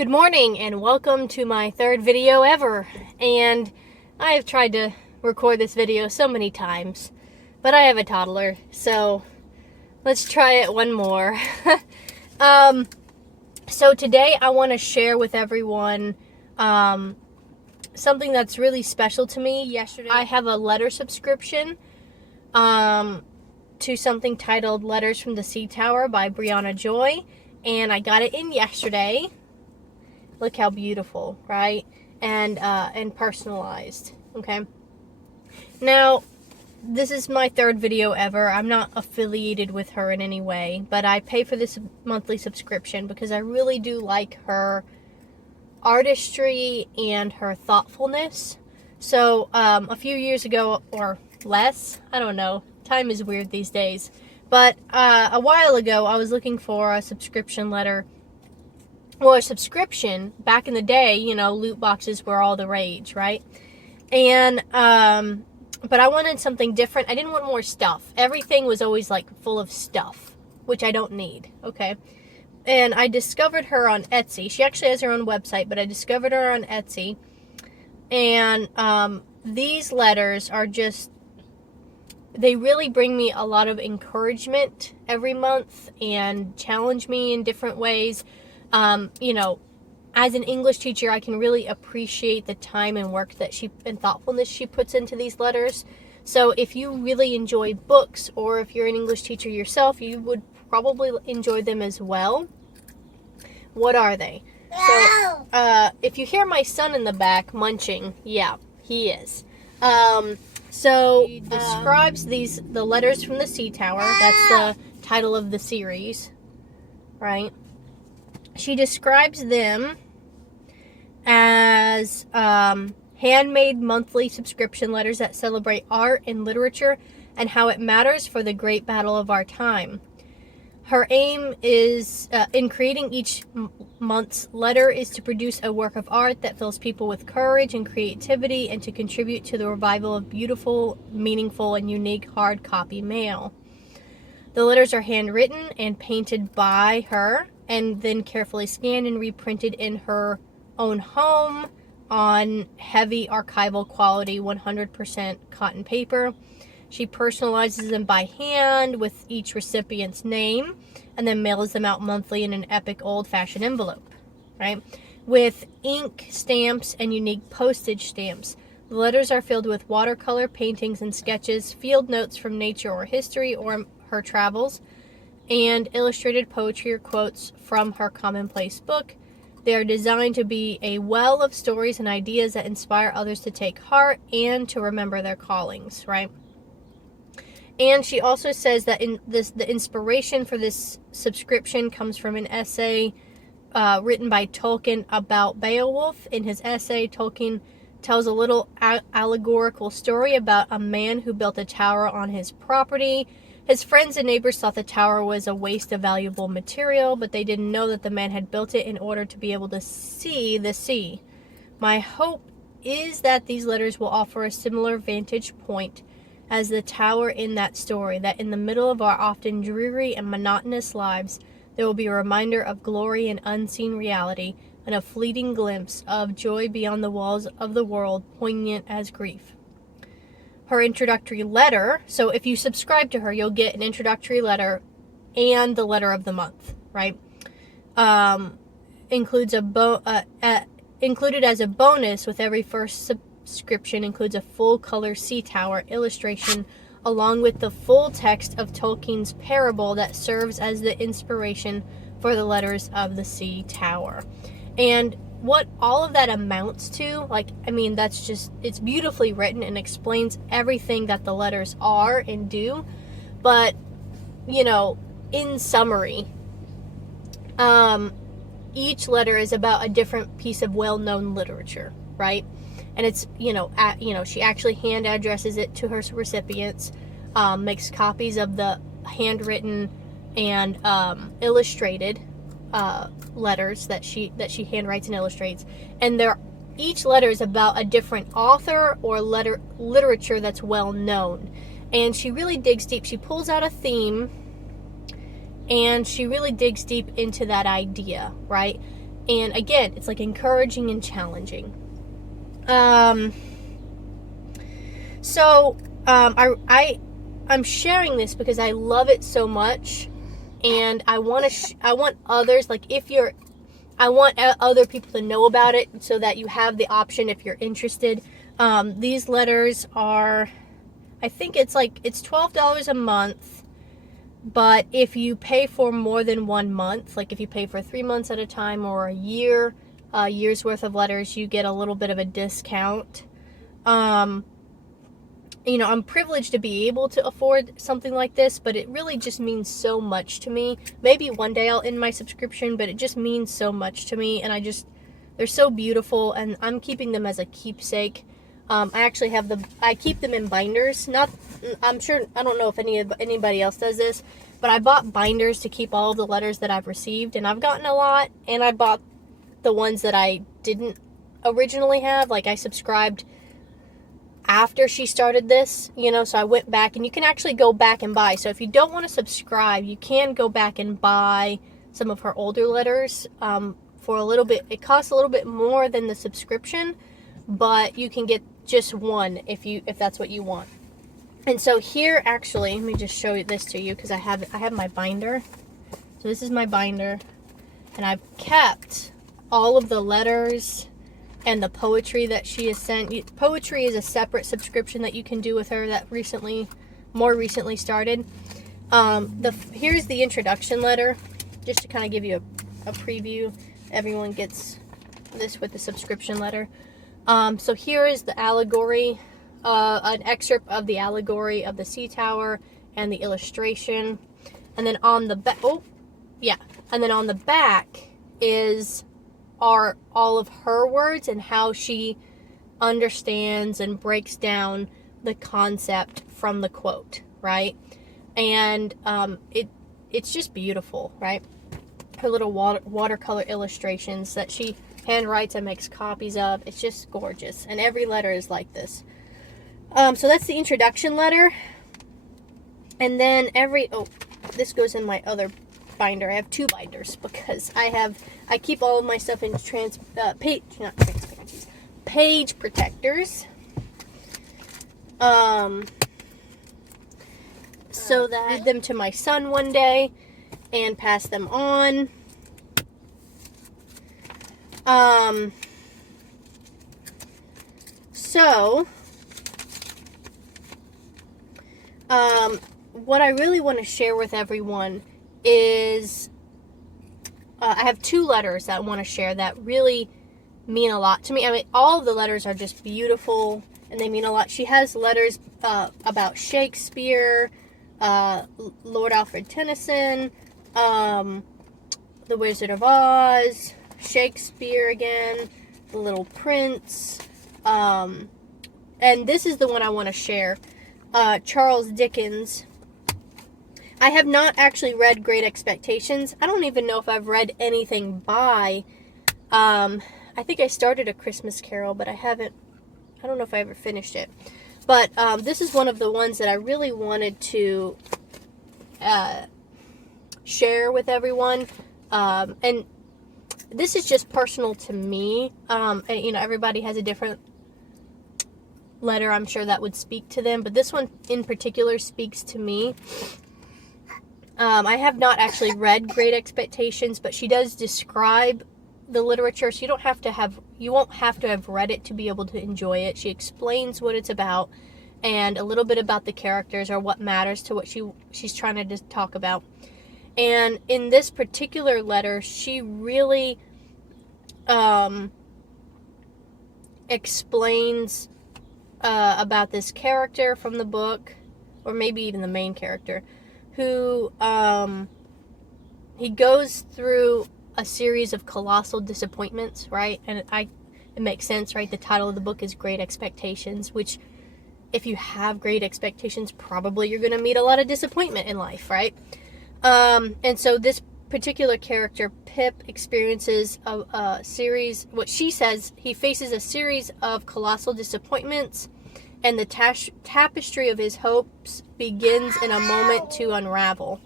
Good morning and welcome to my third video ever. And I have tried to record this video so many times, but I have a toddler, so let's try it one more. So today I want to share with everyone something that's really special to me. Yesterday I have a letter subscription to something titled Letters from the Sea Tower by Brianna Joy, and I got it in yesterday. Look how beautiful, right? And personalized, okay? Now, this is my third video ever. I'm not affiliated with her in any way, but I pay for this monthly subscription because I really do like her artistry and her thoughtfulness. So, a few years ago, or less, I don't know, time is weird these days, but a while ago, I was looking for a subscription letter. Well, a subscription, back in the day, you know, loot boxes were all the rage, right? And, but I wanted something different. I didn't want more stuff. Everything was always, like, full of stuff, which I don't need, okay? And I discovered her on Etsy. She actually has her own website, but I discovered her on Etsy. And, these letters are just, they really bring me a lot of encouragement every month and challenge me in different ways. You know, as an English teacher, I can really appreciate the time and work that and thoughtfulness she puts into these letters. So if you really enjoy books, or if you're an English teacher yourself, you would probably enjoy them as well. What are they? So, if you hear my son in the back munching, yeah, he is. So he describes the Letters from the Sea Tower. That's the title of the series, right? She describes them as handmade monthly subscription letters that celebrate art and literature and how it matters for the great battle of our time. Her aim is, in creating each month's letter, is to produce a work of art that fills people with courage and creativity and to contribute to the revival of beautiful, meaningful, and unique hard copy mail. The letters are handwritten and painted by her, and then carefully scanned and reprinted in her own home on heavy archival quality 100% cotton paper. She personalizes them by hand with each recipient's name and then mails them out monthly in an epic old-fashioned envelope, right? With ink, stamps, and unique postage stamps. The letters are filled with watercolor paintings and sketches, field notes from nature or history or her travels, and illustrated poetry or quotes from her commonplace book. They are designed to be a well of stories and ideas that inspire others to take heart and to remember their callings, right? And she also says that the inspiration for this subscription comes from an essay written by Tolkien about Beowulf. In his essay, Tolkien tells a little allegorical story about a man who built a tower on his property. His friends and neighbors thought the tower was a waste of valuable material, but they didn't know that the man had built it in order to be able to see the sea. My hope is that these letters will offer a similar vantage point as the tower in that story, that in the middle of our often dreary and monotonous lives, there will be a reminder of glory and unseen reality, and a fleeting glimpse of joy beyond the walls of the world, poignant as grief. Her introductory letter, so if you subscribe to her, you'll get an introductory letter and the letter of the month, right? Includes included as a bonus with every first subscription includes a full color sea tower illustration along with the full text of Tolkien's parable that serves as the inspiration for the Letters of the Sea Tower. And what all of that amounts to, like, I mean, that's just, it's beautifully written and explains everything that the letters are and do. But, you know, in summary, each letter is about a different piece of well-known literature, right? And it's, she actually hand addresses it to her recipients, makes copies of the handwritten and illustrated letters that she handwrites and illustrates, and each letter is about a different author or literature that's well known. And she really digs deep. She pulls out a theme and she really digs deep into that idea, right? And again, it's like encouraging and challenging. I'm sharing this because I love it so much, and I want others, like, I want other people to know about it so that you have the option if you're interested. These letters are, I think it's $12 a month, but if you pay for more than 1 month, like if you pay for 3 months at a time or a year's worth of letters, you get a little bit of a discount. I'm privileged to be able to afford something like this, but it really just means so much to me. Maybe one day I'll end my subscription, but it just means so much to me, and they're so beautiful, and I'm keeping them as a keepsake. I keep them in binders. I don't know if anybody else does this, but I bought binders to keep all of the letters that I've received, and I've gotten a lot, and I bought the ones that I didn't originally have. Like, I subscribed after she started this, so I went back, and you can actually go back and buy. So if you don't want to subscribe, you can go back and buy some of her older letters for a little bit. It costs a little bit more than the subscription, but you can get just one if that's what you want. And so here, actually, let me just show you this to you, because I have my binder. So this is my binder, and I've kept all of the letters and the poetry that she has sent. Poetry is a separate subscription that you can do with her that more recently started. Here's the introduction letter, just to kind of give you a preview. Everyone gets this with the subscription letter. So here is the allegory, an excerpt of the allegory of the sea tower and the illustration. And then on the back, and then on the back are all of her words and how she understands and breaks down the concept from the quote, right? And it's just beautiful, right? Her little watercolor illustrations that she handwrites and makes copies of. It's just gorgeous, and every letter is like this. So that's the introduction letter, and then this goes in my other binder. I have 2 binders because I keep all of my stuff in page protectors, so that I give them to my son one day and pass them on. What I really want to share with everyone is I have 2 letters that I want to share that really mean a lot to me. I mean, all of the letters are just beautiful, and they mean a lot. She has letters about Shakespeare, Lord Alfred Tennyson, The Wizard of Oz, Shakespeare again, The Little Prince, and this is the one I want to share, Charles Dickens. I have not actually read Great Expectations. I don't even know if I've read anything by, I think I started A Christmas Carol, but I don't know if I ever finished it. But this is one of the ones that I really wanted to share with everyone, and this is just personal to me, and everybody has a different letter, I'm sure, that would speak to them, but this one in particular speaks to me. I have not actually read Great Expectations, but she does describe the literature, so you won't have to have read it to be able to enjoy it. She explains what it's about and a little bit about the characters, or what matters to what she's trying to talk about. And in this particular letter, she really explains about this character from the book, or maybe even the main character, who he goes through a series of colossal disappointments, right? And it makes sense, right? The title of the book is Great Expectations, which, if you have great expectations, probably you're going to meet a lot of disappointment in life, right? And so this particular character, Pip, experiences a series, what she says, he faces a series of colossal disappointments, and the tapestry of his hopes begins in a moment to unravel.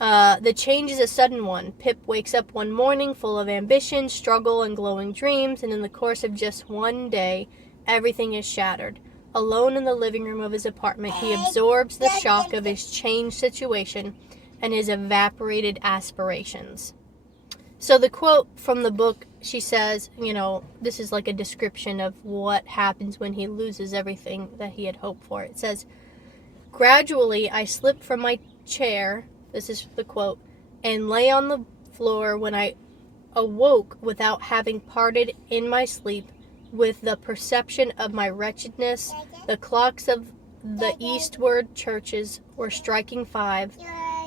The change is a sudden one. Pip wakes up one morning full of ambition, struggle, and glowing dreams, and in the course of just one day, everything is shattered. Alone in the living room of his apartment, he absorbs the shock of his changed situation and his evaporated aspirations. So the quote from the book, she says, this is like a description of what happens when he loses everything that he had hoped for. It says, "Gradually, I slipped from my chair," this is the quote, "and lay on the floor when I awoke without having parted in my sleep with the perception of my wretchedness. The clocks of the eastward churches were striking 5.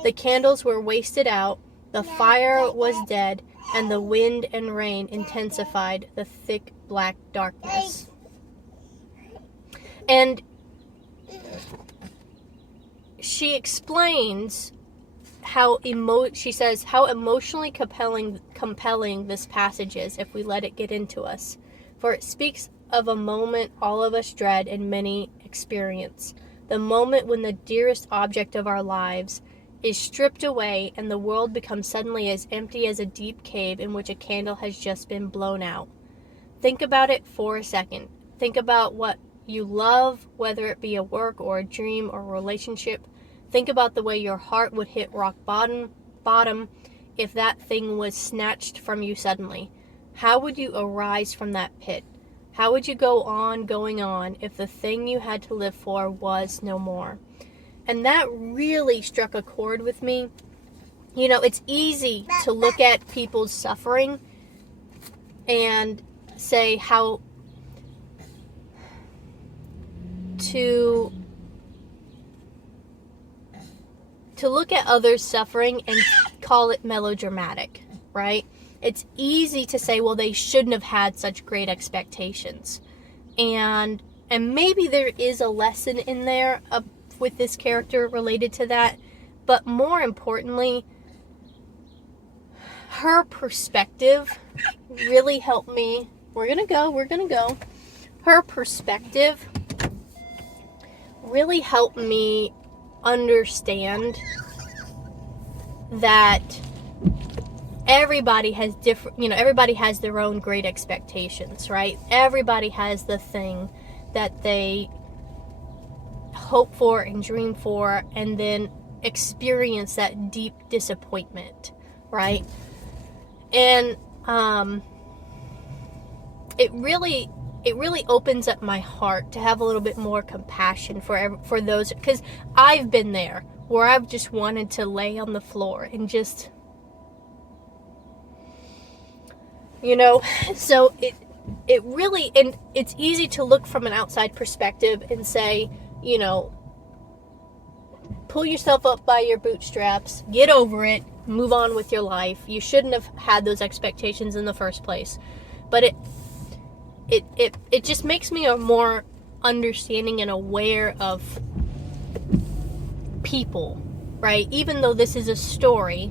The candles were wasted out. The fire was dead, and the wind and rain intensified the thick black darkness." And she explains she says how emotionally compelling this passage is if we let it get into us. For it speaks of a moment all of us dread and many experience. The moment when the dearest object of our lives is stripped away and the world becomes suddenly as empty as a deep cave in which a candle has just been blown out. Think about it for a second. Think about what you love, whether it be a work or a dream or a relationship. Think about the way your heart would hit rock bottom if that thing was snatched from you suddenly. How would you arise from that pit? How would you go on going on if the thing you had to live for was no more? And that really struck a chord with me. It's easy to look at people's suffering and say how to look at others' suffering and call it melodramatic, right? It's easy to say, well, they shouldn't have had such great expectations. And maybe there is a lesson in there with this character related to that. But more importantly, her perspective really helped me. We're going to go. Her perspective really helped me understand that everybody has everybody has their own great expectations, right? Everybody has the thing that they hope for and dream for and then experience that deep disappointment, right? And it really opens up my heart to have a little bit more compassion for those, because I've been there where I've just wanted to lay on the floor and just so it really, and it's easy to look from an outside perspective and say, pull yourself up by your bootstraps, get over it, move on with your life. You shouldn't have had those expectations in the first place. But it just makes me a more understanding and aware of people, right? Even though this is a story,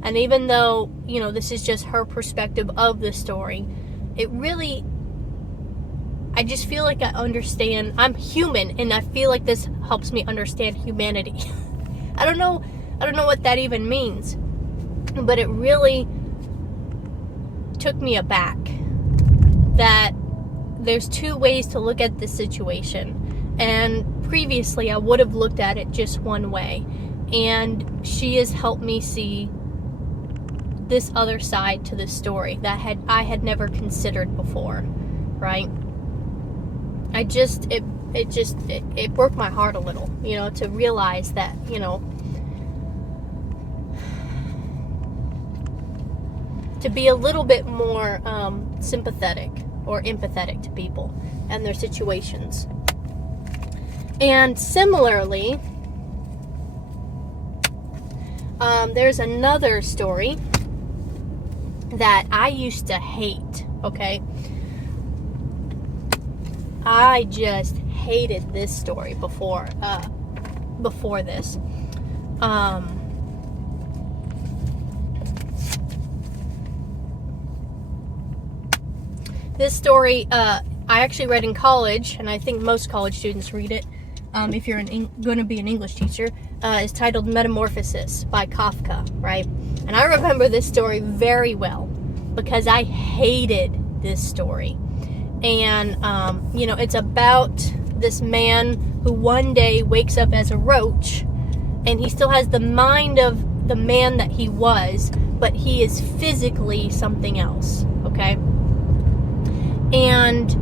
and even though, this is just her perspective of the story, I just feel like I understand. I'm human, and I feel like this helps me understand humanity. I don't know what that even means, but it really took me aback that there's two ways to look at this situation, and previously I would have looked at it just one way, and she has helped me see this other side to the story that I had never considered before, right? It broke my heart a little, to realize that, to be a little bit more sympathetic or empathetic to people and their situations. And similarly, there's another story that I used to hate, okay? I just hated this story before this. This story, I actually read in college, and I think most college students read it. if you're going to be an English teacher, is titled Metamorphosis by Kafka, right? And I remember this story very well because I hated this story. And, it's about this man who one day wakes up as a roach, and he still has the mind of the man that he was, but he is physically something else, okay? And,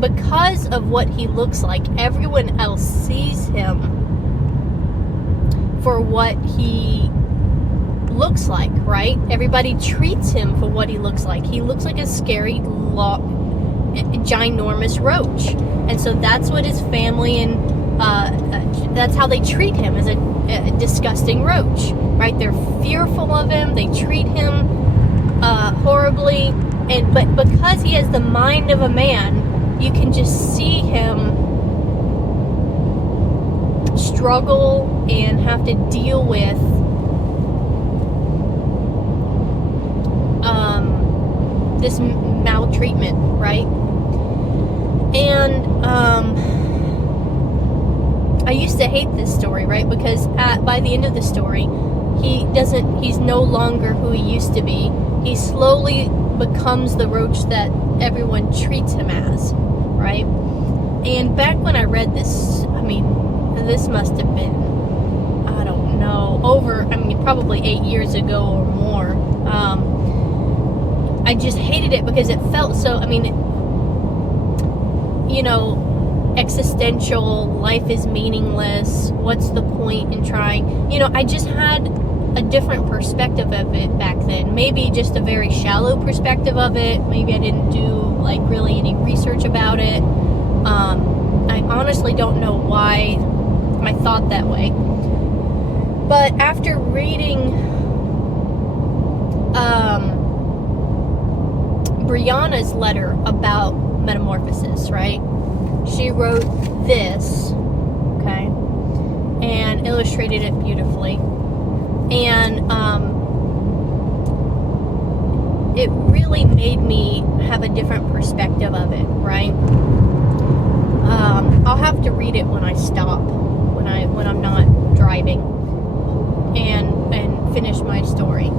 because of what he looks like, everyone else sees him for what he looks like, right? Everybody treats him for what he looks like. He looks like a scary, ginormous roach. And so that's what his family and that's how they treat him, as a disgusting roach, right? They're fearful of him. They treat him horribly. But because he has the mind of a man, you can just see him struggle and have to deal with this maltreatment, right? And I used to hate this story, right? Because by the end of the story, he's no longer who he used to be. He slowly becomes the roach that everyone treats him as, right? And back when I read this, this must have been, I don't know, probably 8 years ago or more. I just hated it because it felt so, existential, life is meaningless, what's the point in trying? I just had a different perspective of it back then. Maybe just a very shallow perspective of it. Maybe I didn't do really any research about it. I honestly don't know why I thought that way. But after reading Brianna's letter about metamorphosis, right? She wrote this, okay, and illustrated it beautifully. And it really made me have a different perspective of it, right? I'll have to read it when I stop, when I'm not driving, and finish my story.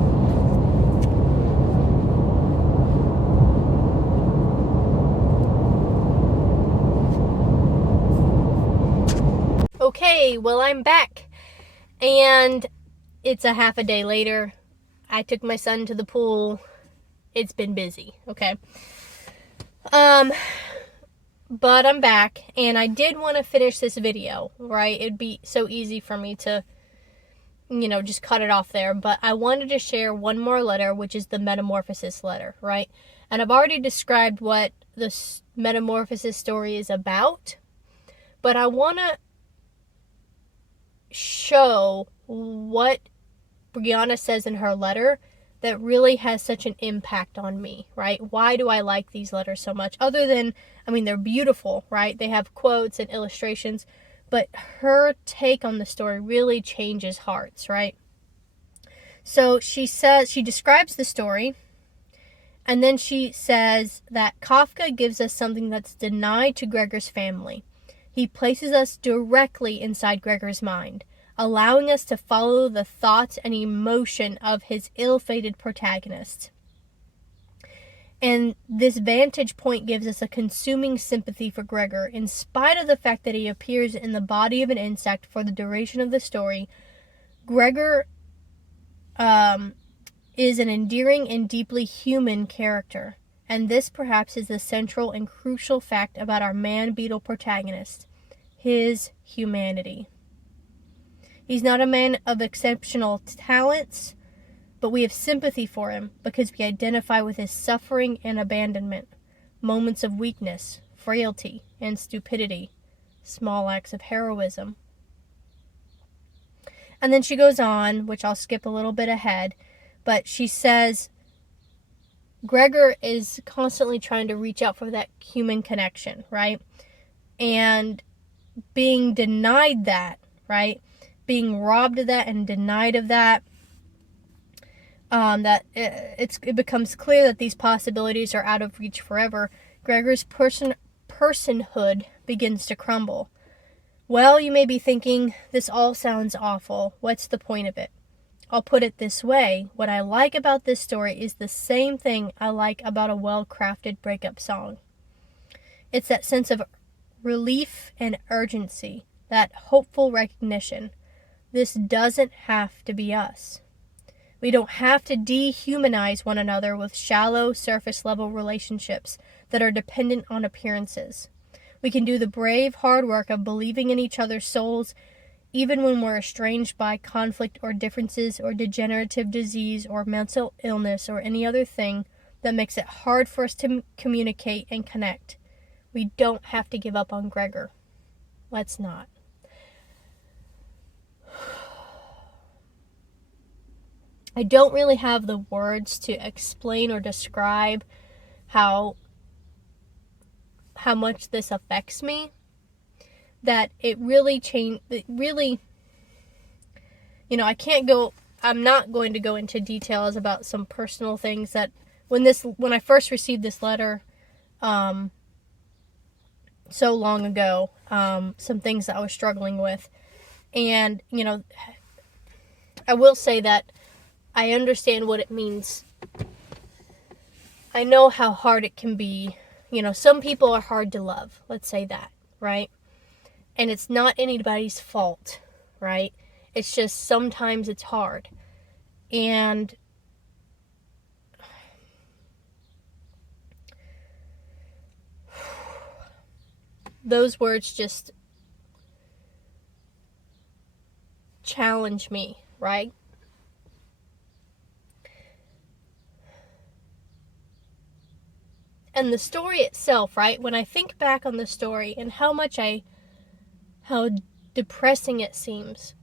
Okay, well, I'm back, and it's a half a day later. I took my son to the pool. It's been busy, okay? But I'm back, and I did want to finish this video, right? It'd be so easy for me to, just cut it off there, but I wanted to share one more letter, which is the Metamorphosis letter, right? And I've already described what the Metamorphosis story is about, but I want to show what Brianna says in her letter that really has such an impact on me, right? Why do I like these letters so much? Other than, they're beautiful, right? They have quotes and illustrations, but her take on the story really changes hearts, right? So she describes the story, and then she says that Kafka gives us something that's denied to Gregor's family. He places us directly inside Gregor's mind, allowing us to follow the thoughts and emotion of his ill-fated protagonist. And this vantage point gives us a consuming sympathy for Gregor, in spite of the fact that he appears in the body of an insect for the duration of the story. Gregor is an endearing and deeply human character, and this perhaps is the central and crucial fact about our man-beetle protagonist, his humanity. He's not a man of exceptional talents, but we have sympathy for him because we identify with his suffering and abandonment, moments of weakness, frailty, and stupidity, small acts of heroism. And then she goes on, which I'll skip a little bit ahead, but she says Gregor is constantly trying to reach out for that human connection, right? And being denied that, right? Being robbed of that and denied of that that it becomes clear that these possibilities are out of reach forever, Gregor's personhood begins to crumble. Well, you may be thinking, this all sounds awful. What's the point of it? I'll put it this way. What I like about this story is the same thing I like about a well-crafted breakup song. It's that sense of relief and urgency, that hopeful recognition. This doesn't have to be us. We don't have to dehumanize one another with shallow, surface-level relationships that are dependent on appearances. We can do the brave, hard work of believing in each other's souls, even when we're estranged by conflict or differences or degenerative disease or mental illness or any other thing that makes it hard for us to communicate and connect. We don't have to give up on Gregor. Let's not. I don't really have the words to explain or describe how much this affects me. That it really changed, I'm not going to go into details about some personal things that when I first received this letter, so long ago, some things that I was struggling with. And, I will say that I understand what it means. I know how hard it can be. Some people are hard to love. Let's say that, right? And it's not anybody's fault, right? It's just sometimes it's hard. And those words just challenge me, right? And the story itself, right? When I think back on the story and how depressing it seems.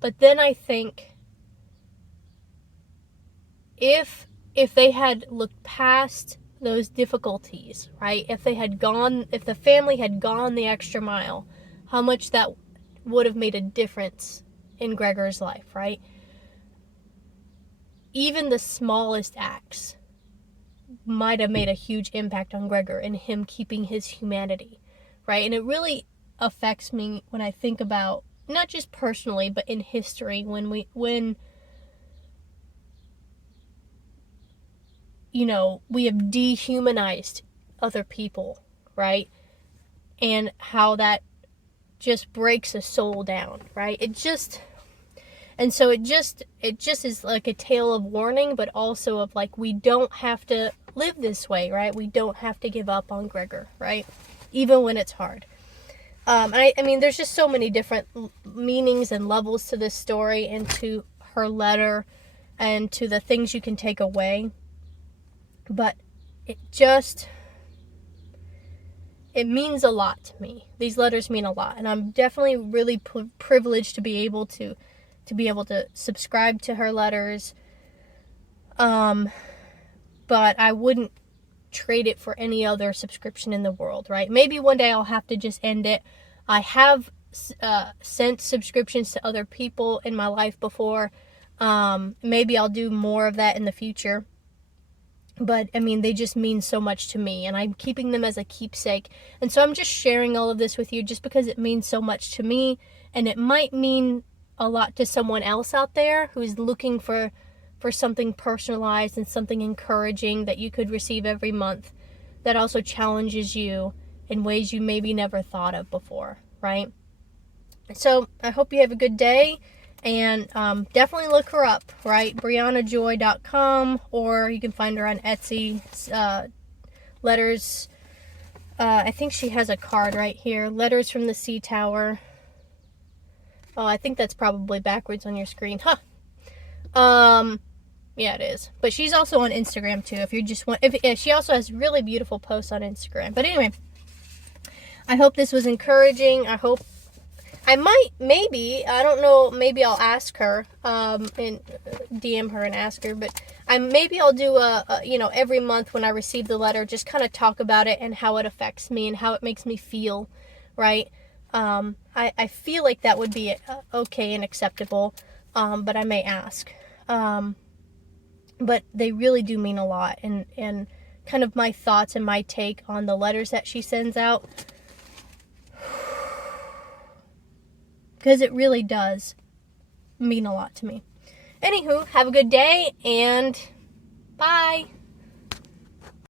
But then I think if they had looked past those difficulties, right? If the family had gone the extra mile, how much that would have made a difference in Gregor's life, right? Even the smallest acts might have made a huge impact on Gregor and him keeping his humanity, right? And it really affects me when I think about, not just personally, but in history, when we have dehumanized other people, right? And how that just breaks a soul down, right? It just is like a tale of warning, but also of like, we don't have to live this way, right? We don't have to give up on Gregor, right? Even when it's hard. I mean, there's just so many different meanings and levels to this story and to her letter and to the things you can take away. But it means a lot to me. These letters mean a lot. And I'm definitely really privileged to be able to subscribe to her letters. But I wouldn't trade it for any other subscription in the world, right? Maybe one day I'll have to just end it. I have sent subscriptions to other people in my life before. Maybe I'll do more of that in the future. But, I mean, they just mean so much to me, and I'm keeping them as a keepsake. And so I'm just sharing all of this with you just because it means so much to me, and it might mean a lot to someone else out there who's looking for something personalized and something encouraging that you could receive every month that also challenges you in ways you maybe never thought of before, right? So I hope you have a good day, and definitely look her up, right? BriannaJoy.com, or you can find her on Etsy. Letters, I think she has a card right here. Letters from the Sea Tower. Oh, I think that's probably backwards on your screen. Huh. Yeah, it is. But she's also on Instagram too. If you just want, she also has really beautiful posts on Instagram. But anyway, I hope this was encouraging. I don't know, maybe I'll ask her, and DM her and ask her, but maybe I'll do every month when I receive the letter, just kind of talk about it and how it affects me and how it makes me feel, right? I feel like that would be okay and acceptable, but I may ask. but they really do mean a lot. And kind of my thoughts and my take on the letters that she sends out, because it really does mean a lot to me. Anywho, have a good day, and bye.